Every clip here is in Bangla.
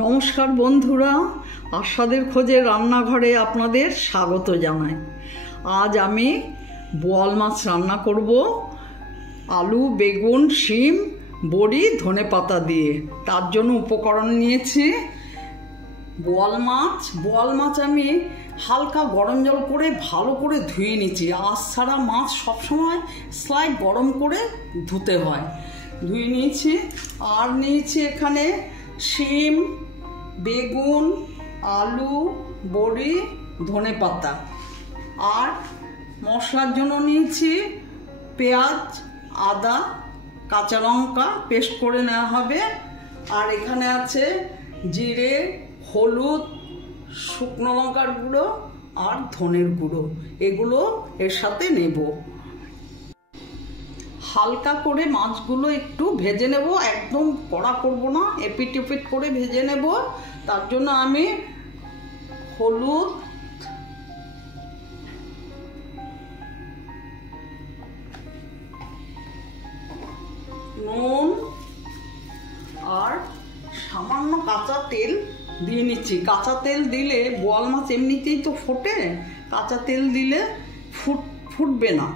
নমস্কার বন্ধুরা, আশাদের খোঁজে রান্নাঘরে আপনাদের স্বাগত জানাই। আজ আমি বোয়াল মাছ রান্না করব আলু, বেগুন, শিম, বড়ি, ধনেপাতা দিয়ে। তার জন্য উপকরণ নিয়েছি বোয়াল মাছ আমি হালকা গরম জল করে ভালো করে ধুয়ে নিচ্ছি। আঁশ ছাড়া মাছ সবসময় স্লাইড গরম করে ধুতে হয়। ধুয়ে নিয়েছি। আর নিয়েছি এখানে শিম, বেগুন, আলু, বড়ি, ধনেপাতা। আর মশলার জন্য নিয়েছি পেঁয়াজ, আদা, কাঁচা লঙ্কা পেস্ট করে নেওয়া হবে। আর এখানে আছে জিরে, হলুদ, শুকনো লঙ্কার গুঁড়ো আর ধনের গুঁড়ো, এগুলো এর সাথে নেব। হালকা করে মাছগুলো একটু ভেজে নেব, একদম কড়া করব না, এপিট এপিট করে ভেজে নেব। তার জন্য আমি হলুদ, নুন আর সামান্য কাঁচা তেল দিয়ে নিচ্ছি। কাঁচা তেল দিলে বোয়াল মাছ এমনিতেই তো ফোটে, কাঁচা তেল দিলে ফুটবে না,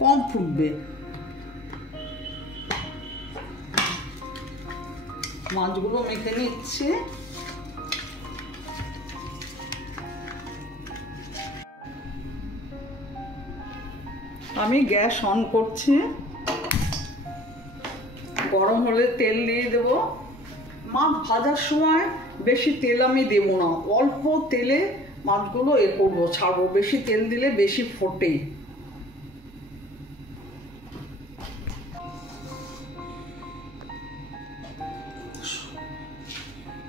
কম ফুটবে। মাছগুলো মেখে নিচ্ছি। আমি গ্যাস অন করছি। গরম হলে তেল দিয়ে দেব। মাছ ভাজার সময় বেশি তেল আমি দেব না, অল্প তেলে মাছগুলো ছাড়বো। বেশি তেল দিলে বেশি ফোটে।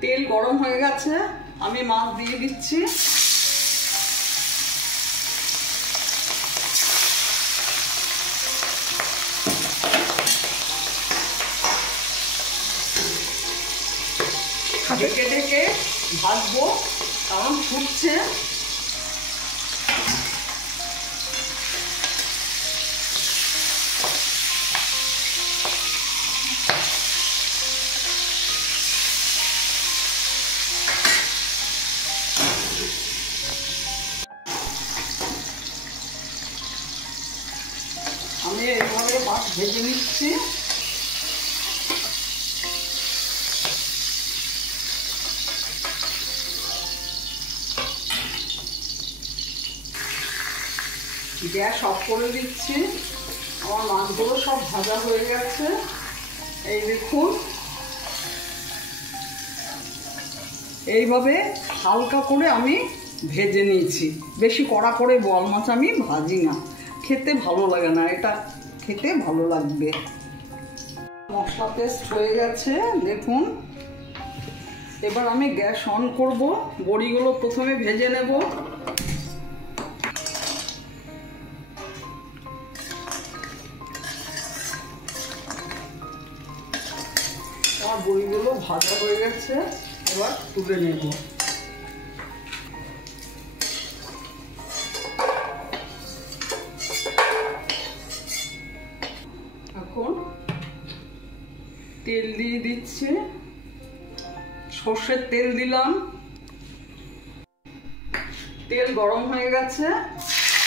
তেল গরম হয়ে গেছে, আমি মাছ দিয়ে দিচ্ছি। ঢেকে ঢেকে ভাজবো, কারণ ফুটছে। আমি এইভাবে মাছ ভেজে নিচ্ছি। গ্যাস অফ করে দিচ্ছি। আমার মাছগুলো সব ভাজা হয়ে গেছে, এই দেখুন। এইভাবে হালকা করে আমি ভেজে নিয়েছি। বেশি কড়া করে বোয়াল মাছ আমি ভাজি না, খেতে ভালো লাগে না, এটা খেতে ভালো লাগবে। মশলা পেস্ট হয়ে গেছে দেখুন। এবার আমি গ্যাস অন করব। বড়িগুলো প্রথমে ভেজে নেব। আমার বড়িগুলো ভাজা হয়ে গেছে, এবার তুলে নেব। এখন তেল দিয়ে দিচ্ছি। সর্ষের তেল দিলাম। তেল গরম হয়ে গেছে।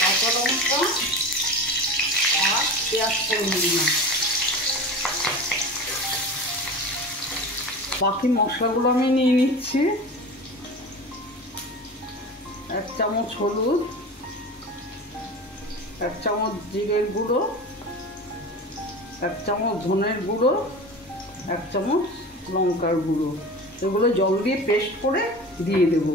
কাঁচা লঙ্কা আর পেঁয়াজ ফোড়ন দিলাম। বাকি মশলাগুলো আমি নিয়ে নিচ্ছি। 1 চামচ হলুদ, 1 চামচ জিরের গুঁড়ো, 1 চামচ ধনের গুঁড়ো, 1 চামচ লঙ্কার গুঁড়ো, এগুলো জল দিয়ে পেস্ট করে দিয়ে দেব।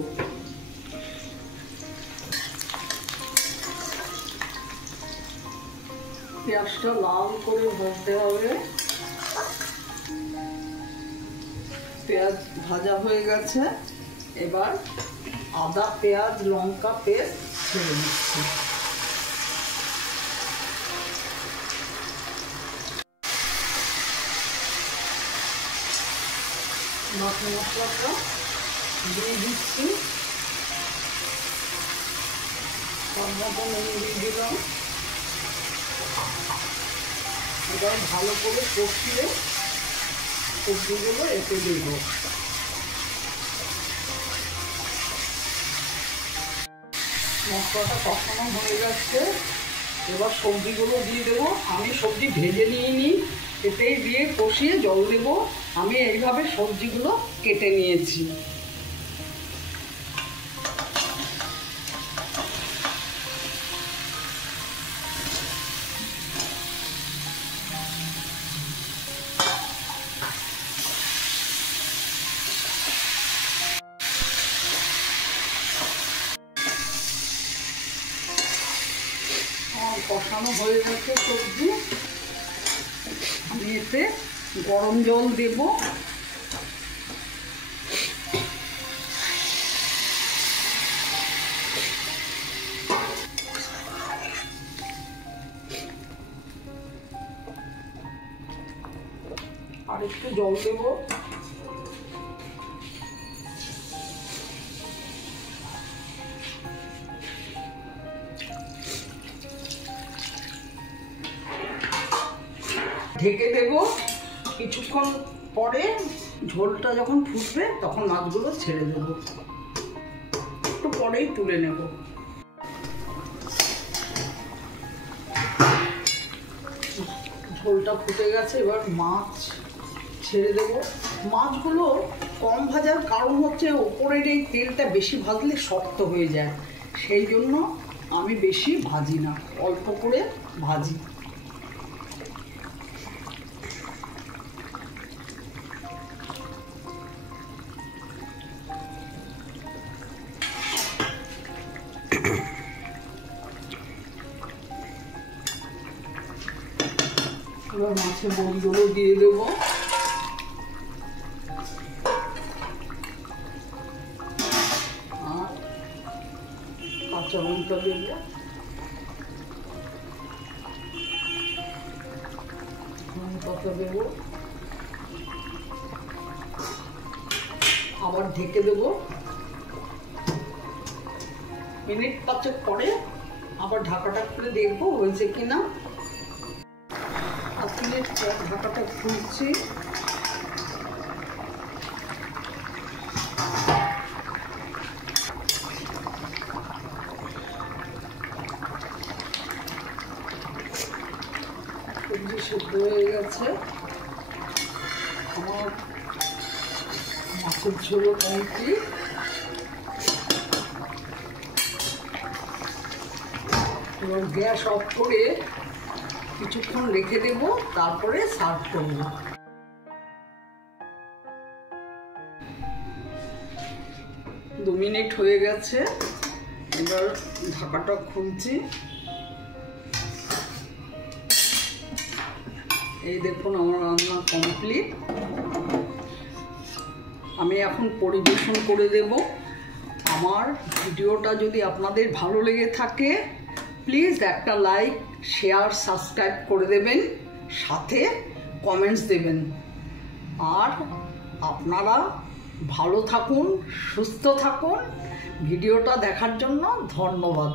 পেঁয়াজটা লাল করে ভাজতে হবে। পেঁয়াজ ভাজা হয়ে গেছে, এবার আদা, পেঁয়াজ, লঙ্কা পেস্ট ছেড়ে দিচ্ছি। বাকি মশলাটা দিয়ে দিচ্ছি। সব মতো নুন দিয়ে দিলাম। এবার ভালো করে কষিয়ে সবজিগুলো এতে দেব। মশলাটা কষানো হয়ে গেছে, এবার সবজিগুলো দিয়ে দেবো। আমি সবজি ভেজে নিয়ে নিই, এতেই দিয়ে কষিয়ে জল দেবো। আমি এইভাবে সবজিগুলো কেটে নিয়েছি। কষানো হয়ে গেছে সবজি, আমি এতে গরম জল দেব। আর একটু জল দেব। ঢেকে দেব। কিছুক্ষণ পরে ঝোলটা যখন ফুটবে তখন মাছগুলো ছেড়ে দেব, একটু পরেই তুলে নেব। ঝোলটা ফুটে গেছে, এবার মাছ ছেড়ে দেব। মাছগুলো কম ভাজার কারণ হচ্ছে ওপরের এই তেলটা বেশি ভাজলে শক্ত হয়ে যায়, সেই জন্য আমি বেশি ভাজি না, অল্প করে ভাজি। এবার মাছের বড়িগুলো দিয়ে দেবো। আর কাঁচা লঙ্কা দেবো। ধনে পাতা দেবো। আবার ঢেকে দেবো। মিনিট 5 পরে আবার ঢাকাটা খুলে দেখবো হয়েছে কিনা। 5 মিনিট পর ঢাকাটা খুলছি। সবজি সেদ্ধ হয়ে গেছে, আমার মাছের ঝোলও কমপ্লিট। এবার গ্যাস অফ করে কিছুক্ষণ রেখে দেব, তারপরে সার্ভ করব। দু মিনিট হয়ে গেছে, এবার ঢাকাটা খুলছি। এই দেখুন আমার রান্না কমপ্লিট। আমি এখন পরিবেশন করে দেব। আমার ভিডিওটা যদি আপনাদের ভালো লেগে থাকে প্লিজ একটা লাইক, শেয়ার, সাবস্ক্রাইব করে দেবেন, সাথে কমেন্টস দেবেন। আর আপনারা ভালো থাকুন, সুস্থ থাকুন। ভিডিওটা দেখার জন্য ধন্যবাদ।